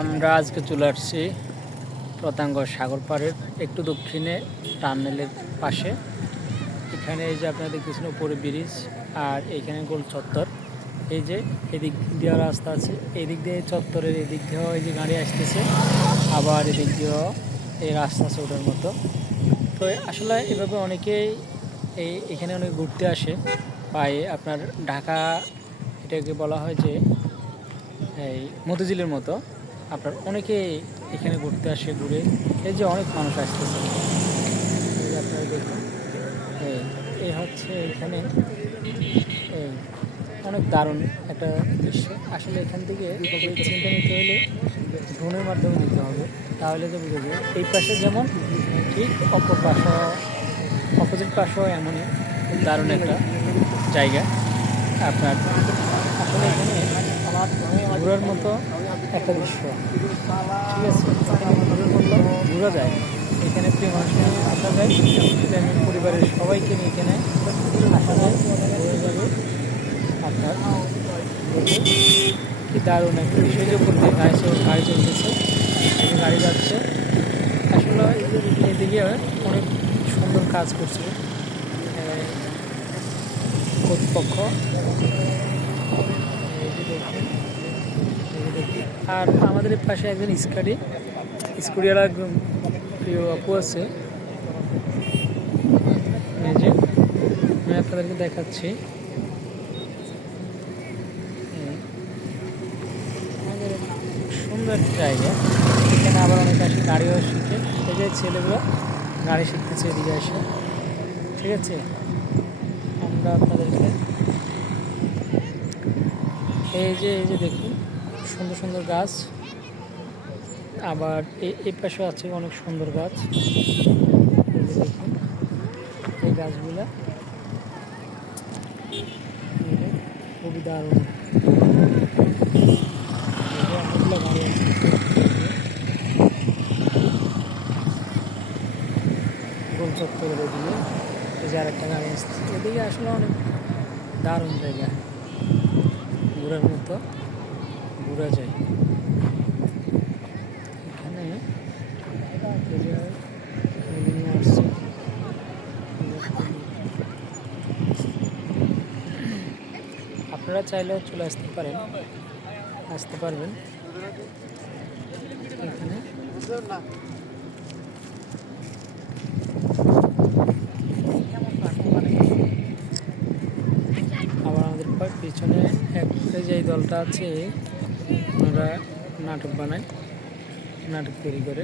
আমরা আজকে চলে আসছি রতাঙ্গ সাগর পাড়ের একটু দক্ষিণে টানেলের পাশে। এখানে এই যে আপনারা দেখতেছেন উপরে ব্রিজ, আর এইখানে গোল চত্বর। এই যে এদিক দিয়ে রাস্তা আছে, এদিক দিয়ে চত্বরের এদিক দিয়েও এই যে গাড়ি আসতেছে, আবার এদিক দিয়েও এই রাস্তা আছে ওটার মতো। তো আসলে এভাবে অনেকেই এখানে অনেক ঘুরতে আসে। পাই আপনার ঢাকা, এটাকে বলা হয় যে এই মতিঝিলের মতো। আপনার অনেকে এখানে ঘুরতে আসে, ঘুরে এই যে অনেক মানুষ আসতেছে। আপনারা দেখুন, এই হচ্ছে এখানে এই অনেক দারুণ একটা দৃশ্য। আসলে এখান থেকে চিন্তা নিতে হলে ড্রোনের মাধ্যমে নিতে হবে, তাহলে তো বুঝে যাবে। এই পাশে যেমন ঠিক অপর পাশে, অপোজিট পাশেও এমনই খুব দারুণ একটা জায়গা। আপনার আসলে এখানে ঘোরার মতো একটা দৃশ্য, ঠিক আছে। এখানে ঘোরার মতো ঘোরা যায়, এখানে প্রিয় মানুষ আসা যায়, ফ্যামিলি পরিবারের সবাইকে নিয়ে এখানে আসা যায়, ঘুরে যাবে। আপনার কি দারুণ একটা বিষয় যে উপর দিয়ে গাড়ি চলতেছে, গাড়ি যাচ্ছে। আসলে এদিকে অনেক সুন্দর কাজ করছে কর্তৃপক্ষ। আর আমাদের পাশে একজন স্কুটিওয়ালা একদম প্রিয় আপু আছে, এই যে আমি আপনাদেরকে দেখাচ্ছি। আমাদের সুন্দর জায়গা, এখানে আবার অনেক আসে গাড়িও শিখে। এই যে ছেলেগুলো গাড়ি শিখতেছে এদিকে আসে, ঠিক আছে। আমরা আপনাদেরকে এই যে দেখুন সুন্দর সুন্দর গাছ, আবার এই পাশে আছে অনেক সুন্দর গাছ। দেখুন এই গাছগুলা খুবই দারুণ। অনেকগুলো গাড়ি আছে, গোল চত্বরের এদিকে এই যে আরেকটা গাড়ি আসছে। এদিকে আসলে অনেক দারুণ জায়গা, ঘোরার মতো, ঘোরা যায় এখানে। আপনারা চাইলেও চলে আসতে পারবেন এখানে। আবার আমাদের পিছনে একটা যে দলটা আছে, ওনারা নাটক বানায়, নাটক তৈরি করে।